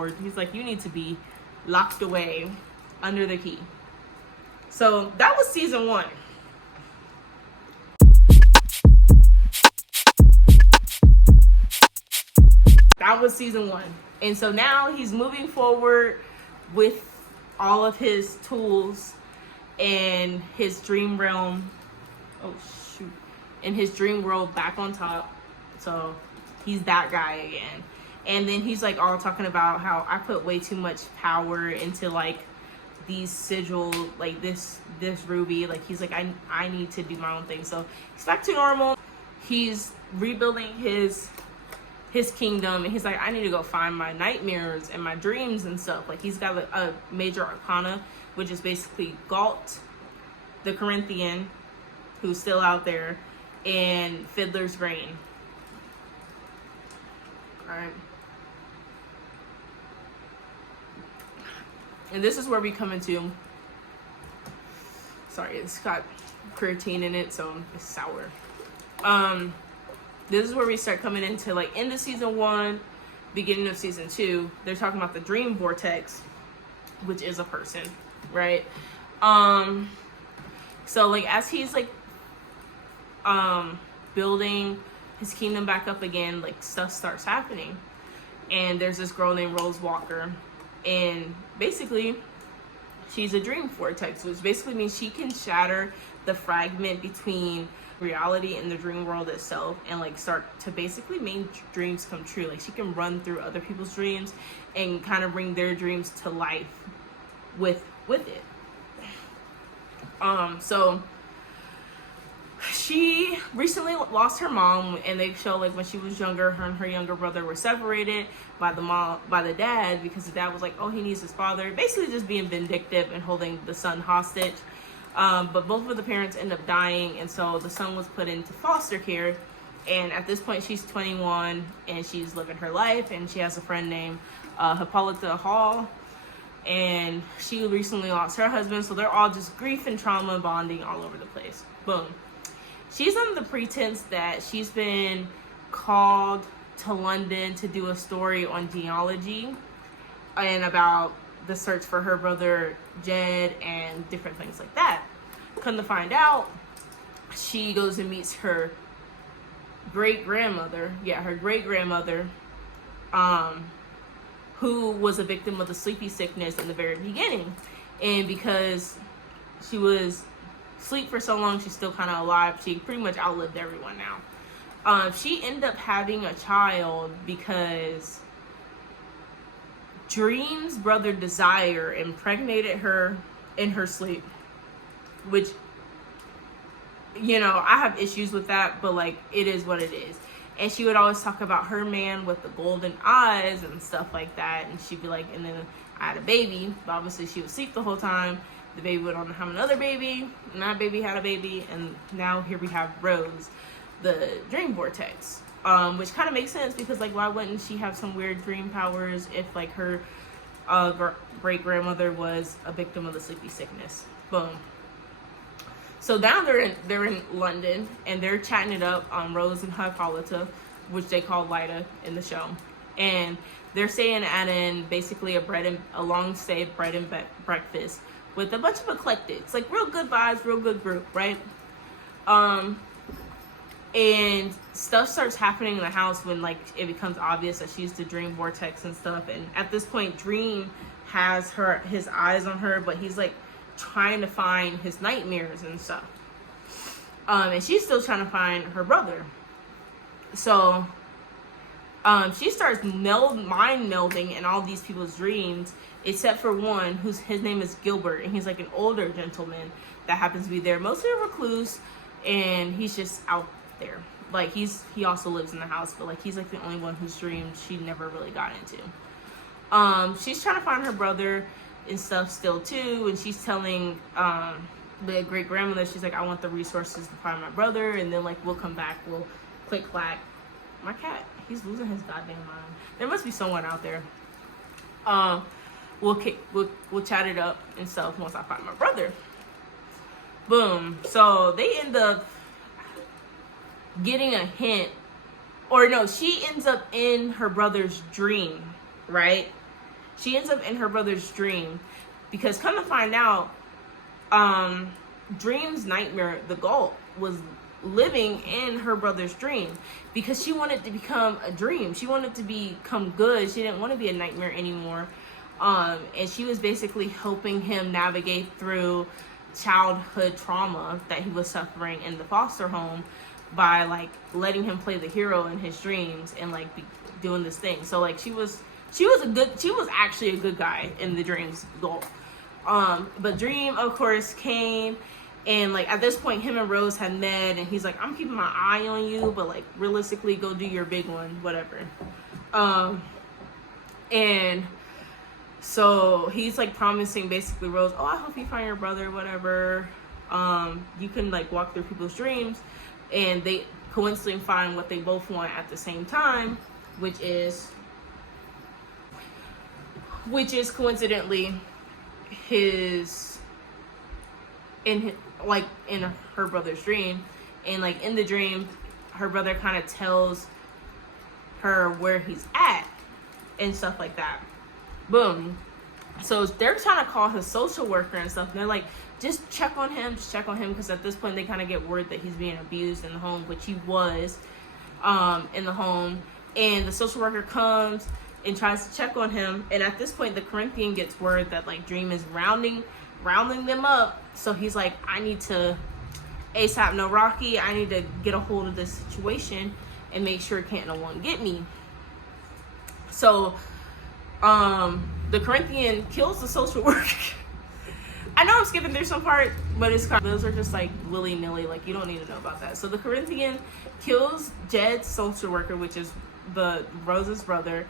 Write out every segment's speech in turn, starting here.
bored. He's like, you need to be locked away under the key. So that was season 1. That was season 1. And so now he's moving forward with all of his tools and his dream realm. Oh, shoot. In his dream world back on top. So he's that guy again. And then he's like all talking about how I put way too much power into like these sigil, like this ruby. Like he's like, I need to do my own thing. So he's back to normal. He's rebuilding his kingdom, and he's like, I need to go find my nightmares and my dreams and stuff. Like he's got a major arcana, which is basically Galt, the Corinthian, who's still out there, and Fiddler's Grain. Alright. And this is where we come into, sorry, it's got creatine in it, so it's sour. This is where we start coming into like end of season 1, beginning of season 2. They're talking about the dream vortex, which is a person, right? So like as he's like building his kingdom back up again, like stuff starts happening. And there's this girl named Rose Walker, and basically she's a dream vortex, which basically means she can shatter the fragment between reality and the dream world itself, and like start to basically make dreams come true. Like she can run through other people's dreams and kind of bring their dreams to life with it. So she recently lost her mom, and they show like when she was younger, her and her younger brother were separated by the dad, because the dad was like, oh, he needs his father, basically just being vindictive and holding the son hostage. But both of the parents end up dying, and so the son was put into foster care. And at this point she's 21 and she's living her life, and she has a friend named Hippolyta Hall, and she recently lost her husband. So they're all just grief and trauma bonding all over the place. Boom. She's under the pretense that she's been called to London to do a story on genealogy and about the search for her brother Jed and different things like that. Come to find out, she goes and meets her great-grandmother, who was a victim of the sleepy sickness in the very beginning. And because she was asleep for so long, she's still kind of alive. She pretty much outlived everyone now. She ended up having a child because Dream's brother Desire impregnated her in her sleep, which, you know, I have issues with that, but like it is what it is. And she would always talk about her man with the golden eyes and stuff like that, and she'd be like, and then I had a baby, but obviously she was asleep the whole time. The baby went on to have another baby, and that baby had a baby, and now here we have Rose, the dream vortex. Which kind of makes sense, because like why wouldn't she have some weird dream powers if like her great-grandmother was a victim of the sleepy sickness. Boom. So now they're in London, and they're chatting it up on Rose and Hippolyta, which they call Lida in the show, and they're staying at basically a long stay bread and breakfast with a bunch of eclectics, like real good vibes, real good group, right? And stuff starts happening in the house when like it becomes obvious that she's the dream vortex and stuff. And at this point, Dream has his eyes on her, but he's like trying to find his nightmares and stuff. And she's still trying to find her brother. So she starts mind melding in all these people's dreams, except for one his name is Gilbert, and he's like an older gentleman that happens to be there, mostly a recluse, and he's just out there. Like he also lives in the house, but like he's like the only one whose dreams she never really got into. She's trying to find her brother and stuff still too, and she's telling the great-grandmother, she's like, I want the resources to find my brother, and then like we'll come back, we'll click clack. My cat, he's losing his goddamn mind. There must be someone out there. We'll chat it up and stuff once I find my brother. Boom. So they end up getting a hint, or no, she ends up in her brother's dream, right? She ends up in her brother's dream because come to find out, Dream's nightmare, the Gulp, was living in her brother's dream because she wanted to become a dream. She wanted to become good. She didn't want to be a nightmare anymore. And she was basically helping him navigate through childhood trauma that he was suffering in the foster home by like letting him play the hero in his dreams and like doing this thing. So like she was actually a good guy in the dreams Gulp. But Dream of course came, and like at this point him and Rose had met, and he's like, I'm keeping my eye on you, but like realistically go do your big one, whatever. And so he's like promising basically Rose, oh, I hope you find your brother, whatever. You can like walk through people's dreams, and they coincidentally find what they both want at the same time, which is coincidentally in her brother's dream. And like in the dream her brother kind of tells her where he's at and stuff like that. Boom. So they're trying to call his social worker and stuff, and they're like, just check on him, because at this point they kind of get word that he's being abused in the home, which he was in the home. And the social worker comes and tries to check on him, and at this point the Corinthian gets word that like Dream is rounding them up. So he's like, I need to ASAP no Rocky, I need to get a hold of this situation and make sure can't no one get me. So the Corinthian kills the social worker. I know I'm skipping through some part, but those are just like willy-nilly, like you don't need to know about that. So the Corinthian kills Jed's social worker, which is the Rose's brother,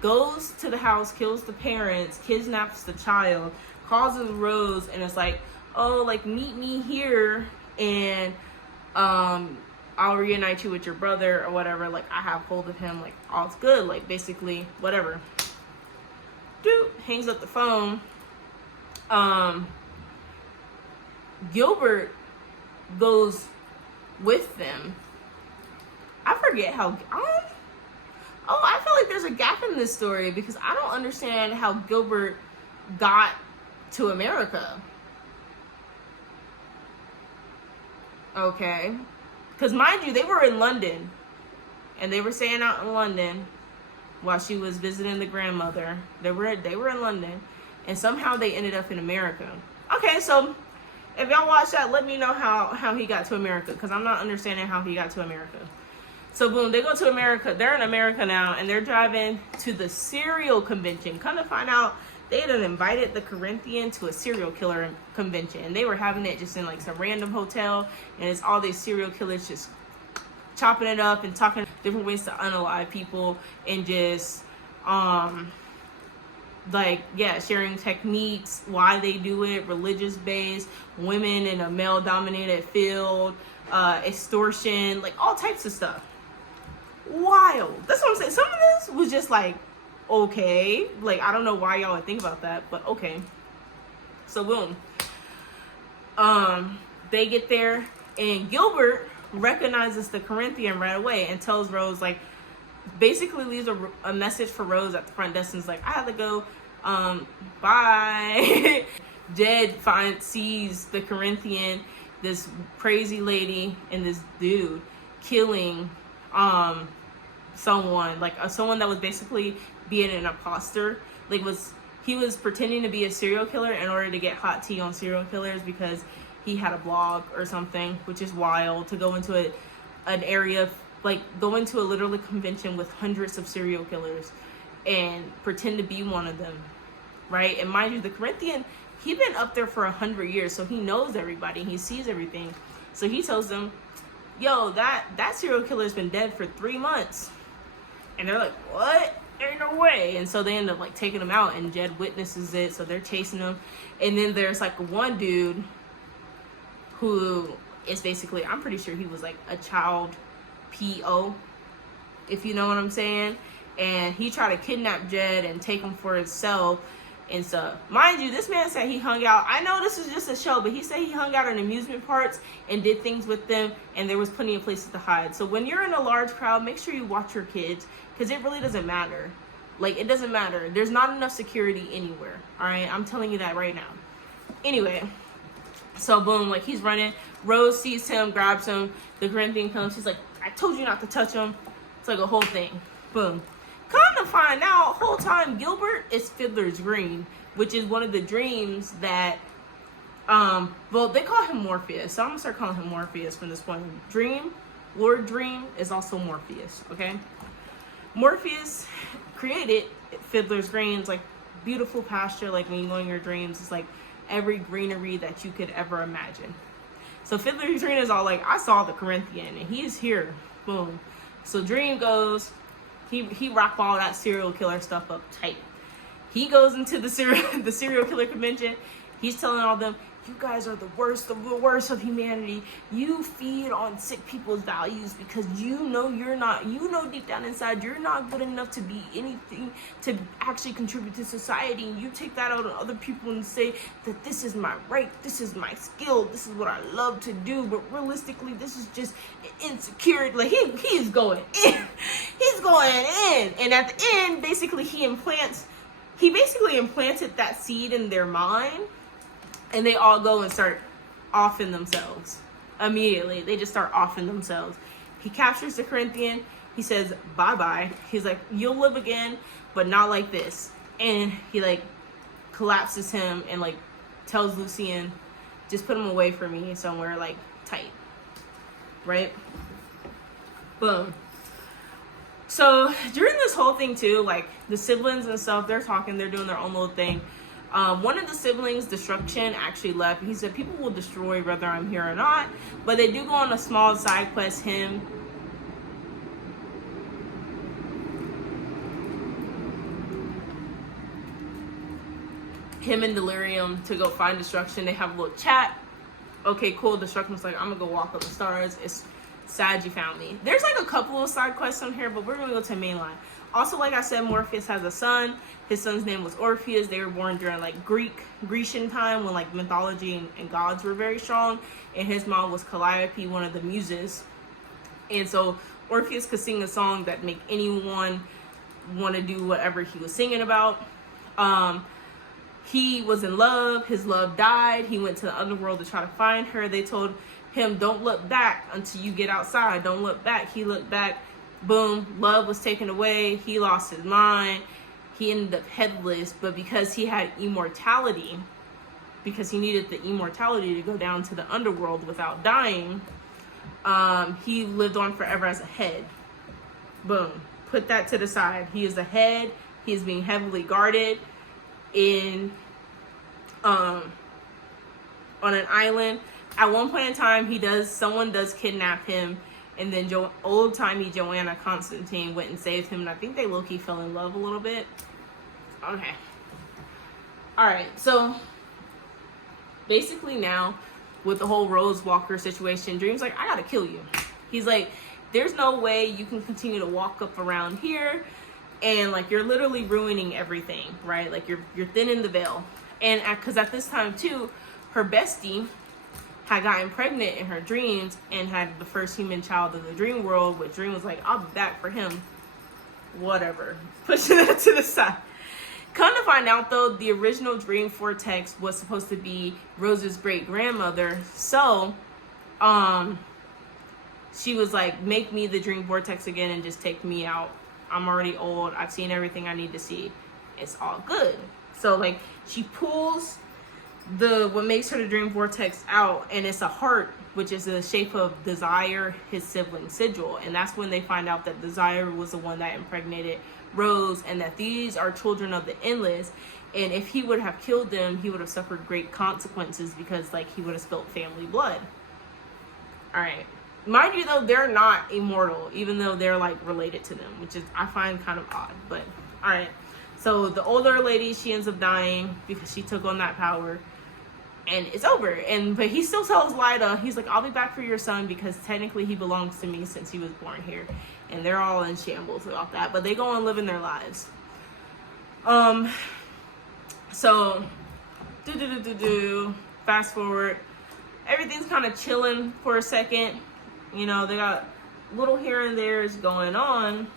goes to the house, kills the parents, kidnaps the child, calls in Rose, and it's like, oh, like meet me here and I'll reunite you with your brother or whatever. Like I have hold of him, like all's good, like basically whatever. Dude hangs up the phone. Gilbert goes with them. I forget how. I feel like there's a gap in this story because I don't understand how Gilbert got to America. Okay. Because mind you, they were in London. And they were staying out in London while she was visiting the grandmother. They were in London. And somehow they ended up in America. Okay, so if y'all watch that, let me know how he got to America. Because I'm not understanding how he got to America. So boom, they go to America. They're in America now, and they're driving to the serial convention. Come to find out, they had invited the Corinthian to a serial killer convention, and they were having it just in like some random hotel, and it's all these serial killers just chopping it up and talking different ways to unalive people, and just sharing techniques, why they do it, religious based, women in a male dominated field, extortion, like all types of stuff. Wild. That's what I'm saying. Some of this was just like, okay, like I don't know why y'all would think about that, but okay. So boom, they get there, and Gilbert recognizes the Corinthian right away and tells Rose, like, basically leaves a message for Rose at the front desk and is like, I have to go, bye. Jed sees the Corinthian, this crazy lady, and this dude killing someone, like someone that was basically being an imposter. Like he was pretending to be a serial killer in order to get hot tea on serial killers because he had a blog or something, which is wild to go into an area, like go into a literal convention with hundreds of serial killers and pretend to be one of them, right? And mind you, the Corinthian, he'd been up there for 100 years, so he knows everybody, he sees everything. So he tells them, yo, that serial killer's been dead for 3 months. And they're like, what? Ain't no way. And so they end up like taking him out, and Jed witnesses it, so they're chasing him. And then there's like one dude who is basically, I'm pretty sure he was like a child PO, if you know what I'm saying. And he tried to kidnap Jed and take him for himself and stuff. Mind you, this man said he hung out, I know this is just a show, but he said he hung out in amusement parks and did things with them, and there was plenty of places to hide. So when you're in a large crowd, make sure you watch your kids, because it really doesn't matter. Like, it doesn't matter. There's not enough security anywhere. All right, I'm telling you that right now. Anyway, so boom, like he's running. Rose sees him, grabs him. The Corinthian comes. She's like, I told you not to touch him. It's like a whole thing. Boom. Come to find out, whole time Gilbert is Fiddler's Green, which is one of the dreams that, well, they call him Morpheus. So I'm gonna start calling him Morpheus from this point. Lord Dream is also Morpheus. Okay. Morpheus created Fiddler's Green. It's like beautiful pasture, like when you go in your dreams. It's like every greenery that you could ever imagine. So Fiddler's Green is all like, I saw the Corinthian and he's here. Boom. So Dream goes, he rock all that serial killer stuff up tight. He goes into the serial killer convention. He's telling all them, you guys are the worst of humanity. You feed on sick people's values because you know deep down inside you're not good enough to be anything to actually contribute to society. And you take that out on other people and say that this is my right, this is my skill, this is what I love to do. But realistically, this is just insecurity. Like he's going in. He's going in. And at the end, basically he basically implanted that seed in their mind. And they all go and start offing themselves. Immediately. They just start offing themselves. He captures the Corinthian. He says, bye-bye. He's like, you'll live again, but not like this. And he, like, collapses him and, like, tells Lucien, just put him away from me somewhere, like, tight. Right? Boom. So, during this whole thing, too, like, the siblings and stuff, they're talking. They're doing their own little thing. One of the siblings, Destruction, actually left. He said, people will destroy whether I'm here or not. But they do go on a small side quest, him and Delirium, to go find Destruction. They have a little chat. Okay, cool. Destruction's like, I'm gonna go walk up the stars. It's sad you found me. There's like a couple of side quests on here, but we're gonna go to the main line. Also, like I said, Morpheus has a son. His son's name was Orpheus. They were born during like Grecian time when like mythology and gods were very strong. And his mom was Calliope, one of the muses. And so Orpheus could sing a song that make anyone want to do whatever he was singing about. He was in love. His love died. He went to the underworld to try to find her. They told him, don't look back until you get outside. Don't look back. He looked back. Boom, love was taken away. He lost his mind. He ended up headless, but because he had immortality, because he needed the immortality to go down to the underworld without dying, he lived on forever as a head. Boom, put that to the side. He is a head. He is being heavily guarded in on an island. At one point in time, someone does kidnap him. And then old-timey Joanna Constantine went and saved him. And I think they low-key fell in love a little bit. Okay. Alright, so basically now, with the whole Rose Walker situation, Dream's like, I gotta kill you. He's like, there's no way you can continue to walk up around here. And, like, you're literally ruining everything, right? Like, you're thinning the veil. And because at this time, too, her bestie had gotten pregnant in her dreams and had the first human child in the dream world, which Dream was like, I'll be back for him. Whatever. Pushing that to the side. Come to find out, though, the original Dream Vortex was supposed to be Rose's great-grandmother. So, she was like, make me the Dream Vortex again and just take me out. I'm already old. I've seen everything I need to see. It's all good. So, like, she pulls what makes her the Dream Vortex out, and it's a heart, which is the shape of Desire, his sibling Sigil. And that's when they find out that Desire was the one that impregnated Rose, and that these are children of the Endless. And if he would have killed them, he would have suffered great consequences, because like he would have spilled family blood. All right, mind you, though, they're not immortal, even though they're like related to them, which is I find kind of odd. But all right, so the older lady, she ends up dying because she took on that power. And it's over. But he still tells Lyda, he's like, I'll be back for your son, because technically he belongs to me since he was born here. And they're all in shambles about that. But they go on living their lives. So, fast forward. Everything's kind of chilling for a second. You know, they got little here and there's going on.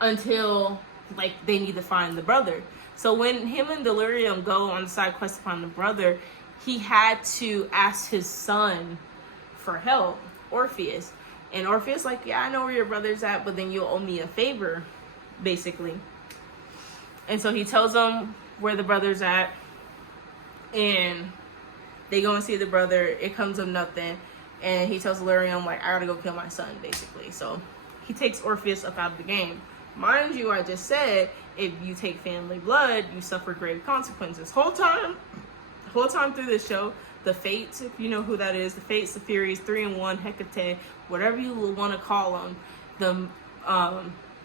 until like they need to find the brother. So when him and Delirium go on the side quest to find the brother, he had to ask his son for help, Orpheus. And Orpheus like, yeah, I know where your brother's at, but then you'll owe me a favor, basically. And so he tells them where the brother's at, and they go and see the brother. It comes of nothing, and he tells Delirium like, I gotta go kill my son, basically. So he takes Orpheus up out of the game. Mind you, I just said, if you take family blood, you suffer grave consequences. Whole time through this show, the Fates, if you know who that is, the Fates, the Furies, 3-in-1, Hecate, whatever you want to call them,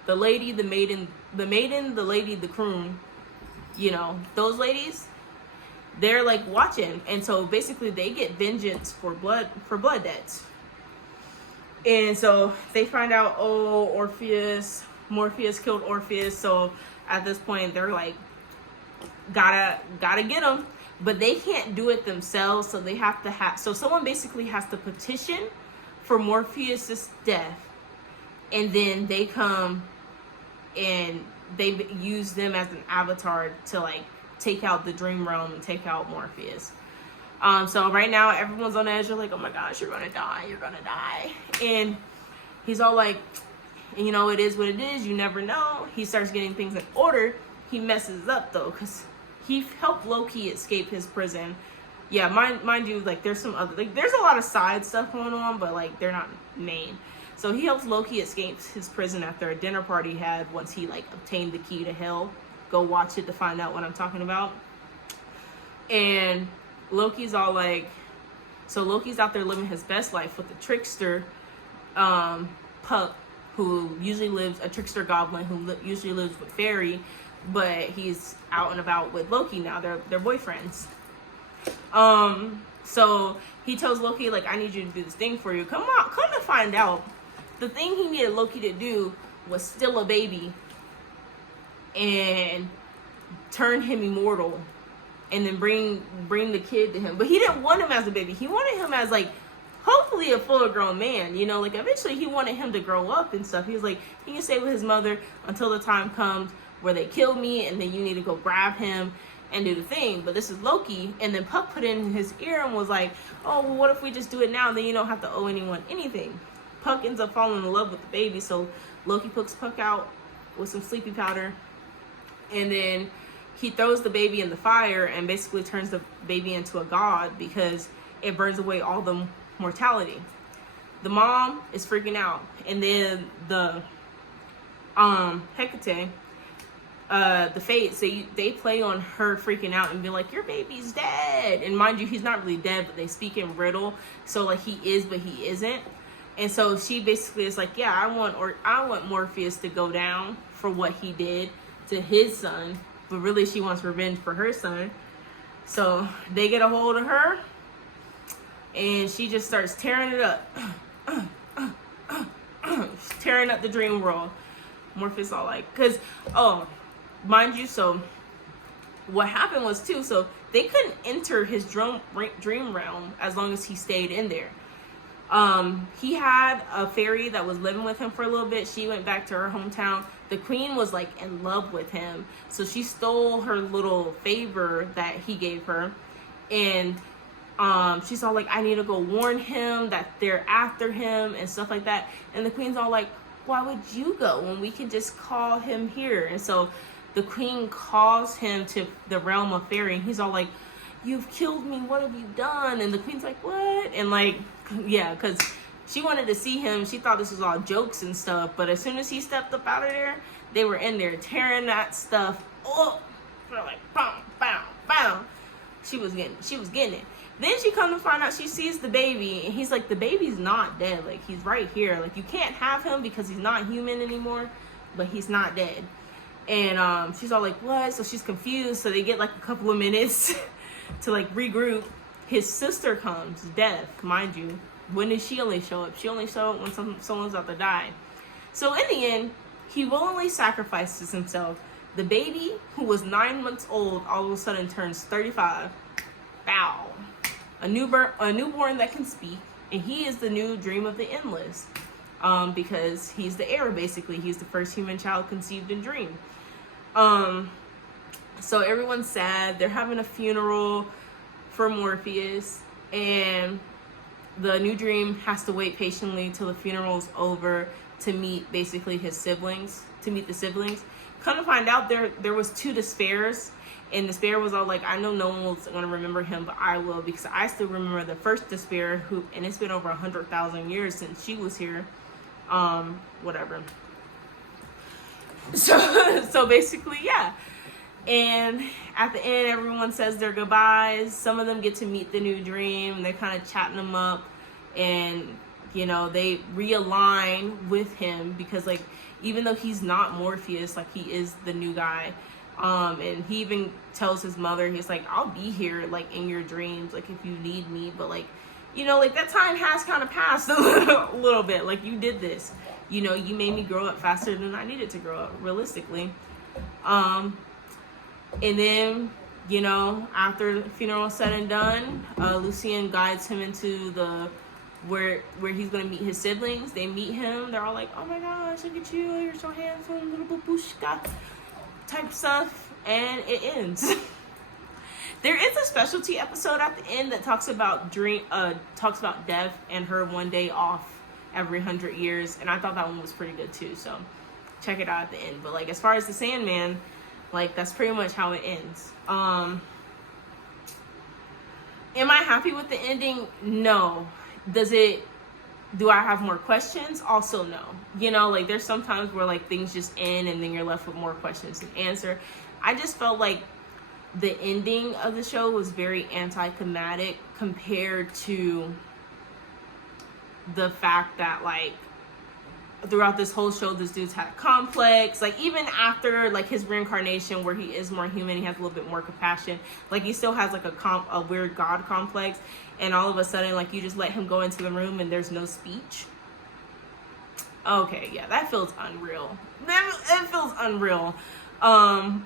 the lady, the maiden, the lady, the croon, you know, those ladies, they're like watching, and so basically they get vengeance for blood debts. And so they find out, oh, Morpheus killed Orpheus, so at this point they're like, gotta get him, but they can't do it themselves, so they have to so someone basically has to petition for Morpheus's death, and then they come and they use them as an avatar to like take out the dream realm and take out Morpheus. So right now everyone's on edge. They're like, oh my gosh, you're gonna die. And he's all like, you know, it is what it is, you never know. He starts getting things in order. He messes up though, because he helped Loki escape his prison. Yeah, mind you, like there's some other, like there's a lot of side stuff going on, but like they're not main. So he helps Loki escape his prison after a dinner party he had once he like obtained the key to hell. Go watch it to find out what I'm talking about. And Loki's all like, so Loki's out there living his best life with the trickster, Puck, who usually lives, a trickster goblin who usually lives with Fairy, but he's out and about with Loki now. They're boyfriends. So he tells Loki like, I need you to do this thing for you. Come to find out, the thing he needed Loki to do was steal a baby and turn him immortal, and then bring the kid to him. But he didn't want him as a baby. He wanted him as like, hopefully a full-grown man, you know, like eventually he wanted him to grow up and stuff. He was like, he can stay with his mother until the time comes where they kill me, and then you need to go grab him and do the thing. But this is Loki. And then Puck put in his ear and was like, oh, well, what if we just do it now, and then you don't have to owe anyone anything. Puck ends up falling in love with the baby, so Loki puts Puck out with some sleepy powder, and then he throws the baby in the fire and basically turns the baby into a god because it burns away all the mortality. The mom is freaking out, and then the Hecate, the Fates, they play on her freaking out and be like, your baby's dead. And mind you, he's not really dead, but they speak in riddle, so like he is but he isn't. And so she basically is like, yeah, I want Morpheus to go down for what he did to his son, but really she wants revenge for her son. So they get a hold of her, and she just starts tearing it up. Tearing up the dream world. Morpheus all like, because, oh, mind you, so what happened was too, so they couldn't enter his dream realm as long as he stayed in there. He had a fairy that was living with him for a little bit. She went back to her hometown. The queen was like in love with him, so she stole her little favor that he gave her, and she's all like, I need to go warn him that they're after him and stuff like that. And the queen's all like, why would you go when we can just call him here? And so the queen calls him to the realm of fairy, and he's all like, you've killed me, what have you done? And the queen's like, what? And like, yeah, because she wanted to see him. She thought this was all jokes and stuff, but as soon as he stepped up out of there, they were in there tearing that stuff up. They're like, bam, bam, bam. She was getting it. Then she comes to find out, she sees the baby, and he's like, the baby's not dead. Like, he's right here. Like, you can't have him because he's not human anymore, but he's not dead. And she's all like, what? So she's confused. So they get like a couple of minutes to like regroup. His sister comes, Death, mind you. When did she only show up? She only showed up when someone's about to die. So in the end, he willingly sacrifices himself. The baby, who was 9 months old, all of a sudden turns 35. Bow. A newborn that can speak, and he is the new Dream of the Endless. because he's the heir, basically. He's the first human child conceived in Dream. So everyone's sad. They're having a funeral for Morpheus, and the new Dream has to wait patiently till the funeral's over to meet basically his siblings, the siblings. Come to find out, there was two Despairs, and Despair was all like, I know no one was going to remember him, but I will, because I still remember the first Despair, and it's been over 100,000 years since she was here. Whatever. So basically, yeah. And at the end, everyone says their goodbyes. Some of them get to meet the new Dream. They're kind of chatting them up, and you know, they realign with him because, like, even though he's not Morpheus, like, he is the new guy. And he even tells his mother, he's like, I'll be here, like, in your dreams, like, if you need me. But, like, you know, like, that time has kind of passed a little bit. Like, you did this. You know, you made me grow up faster than I needed to grow up, realistically. And then, you know, after the funeral is said and done, Lucien guides him into the where he's gonna meet his siblings. They meet him. They're all like, "Oh my gosh, look at you! You're so handsome, little babushka," type stuff, and it ends. There is a specialty episode at the end that talks about death and her one day off every 100 years, and I thought that one was pretty good too. So check it out at the end. But like, as far as the Sandman, like, that's pretty much how it ends. Am I happy with the ending? No. Do I have more questions? Also no. You know, like, there's sometimes where like things just end and then you're left with more questions than answer. I just felt like the ending of the show was very anticlimactic compared to the fact that, like, throughout this whole show, this dude's had a complex. Like, even after, like, his reincarnation where he is more human, he has a little bit more compassion. Like, he still has, like, a weird God complex. And all of a sudden, like, you just let him go into the room and there's no speech. Okay, yeah, that feels unreal. It feels unreal. And,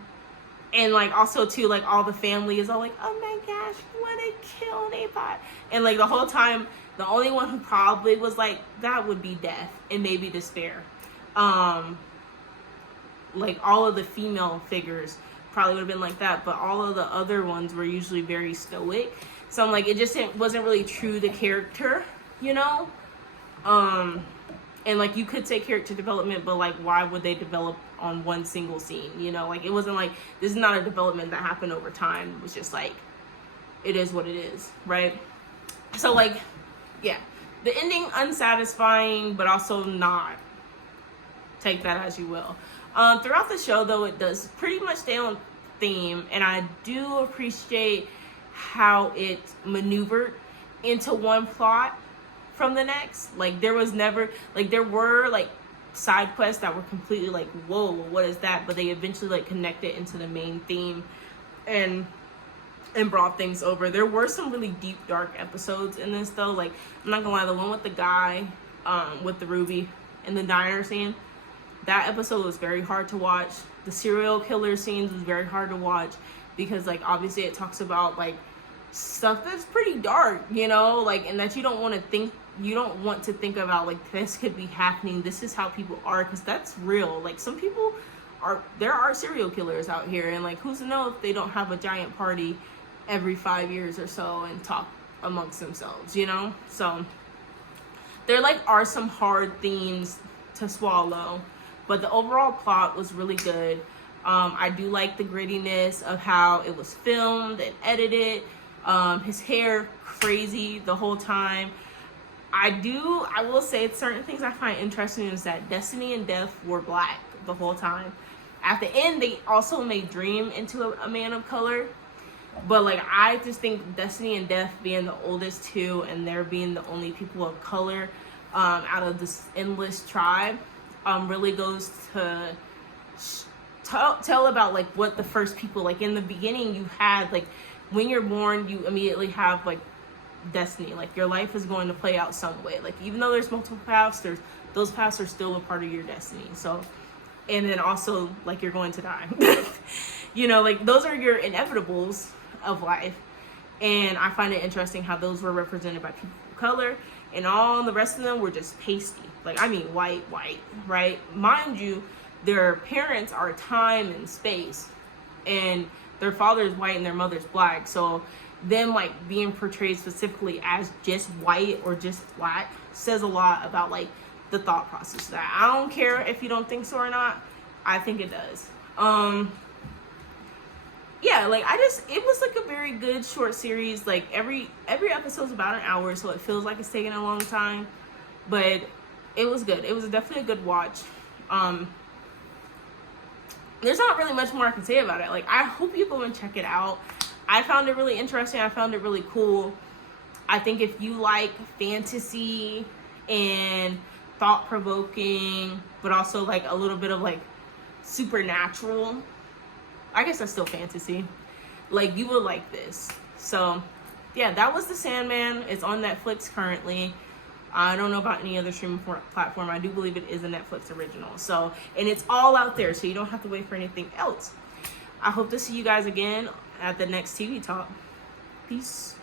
like, also, too, like, all the family is all like, oh, my gosh, you want to kill Napot. And, like, the whole time, the only one who probably was like, that would be Death and maybe Despair. Like, all of the female figures probably would have been like that, but all of the other ones were usually very stoic. So I'm like, it just wasn't really true to character, you know? And, like, you could say character development, but, like, why would they develop on one single scene, you know? Like, it wasn't like, this is not a development that happened over time. It was just like, it is what it is, right? So, like, yeah, the ending unsatisfying, but also not. Take that as you will. Throughout the show, though, it does pretty much stay on theme, and I do appreciate how it maneuvered into one plot from the next. Like, there was never, like, there were, like, side quests that were completely like, whoa, what is that? But they eventually, like, connected into the main theme and brought things over. There were some really deep, dark episodes in this, though. Like, I'm not gonna lie, the one with the guy with the ruby in the diner scene, that episode was very hard to watch. The serial killer scenes was very hard to watch because, like, obviously it talks about, like, stuff that's pretty dark, you know, like, and that you don't want to think about, like, this could be happening, this is how people are, because that's real. Like, some people there are serial killers out here, and, like, who's to know if they don't have a giant party every 5 years or so and talk amongst themselves, you know? So there, like, are some hard themes to swallow, but the overall plot was really good. I do like the grittiness of how it was filmed and edited. His hair crazy the whole time. I will say certain things I find interesting is that Destiny and Death were black the whole time. At the end, they also made Dream into a man of color. But, like, I just think Destiny and Death being the oldest two and they're being the only people of color out of this endless tribe really goes to tell about, like, what the first people, like, in the beginning you had, like, when you're born, you immediately have, like, destiny. Like, your life is going to play out some way. Like, even though there's multiple paths, those paths are still a part of your destiny. So, and then also, like, you're going to die. You know, like, those are your inevitables of life. And I find it interesting how those were represented by people of color. and all the rest of them were just pasty. Like, I mean, white, right? Mind you, their parents are time and space, and their father is white and their mother's black. So them like being portrayed specifically as just white or just black says a lot about like the thought process. That I don't care if you don't think so or not. I think it does. Yeah, like it was like a very good short series. Like every episode's about an hour, so it feels like it's taking a long time, but it was good. It was definitely a good watch. There's not really much more I can say about it. Like, I hope you go and check it out. I found it really interesting. I found it really cool. I think if you like fantasy and thought-provoking, but also like a little bit of like supernatural, I guess that's still fantasy, like, you will like this. So yeah, that was The Sandman. It's on Netflix currently. I don't know about any other streaming platform. I do believe it is a Netflix original. So, and it's all out there, so you don't have to wait for anything else. I hope to see you guys again at the next TV Talk. Peace.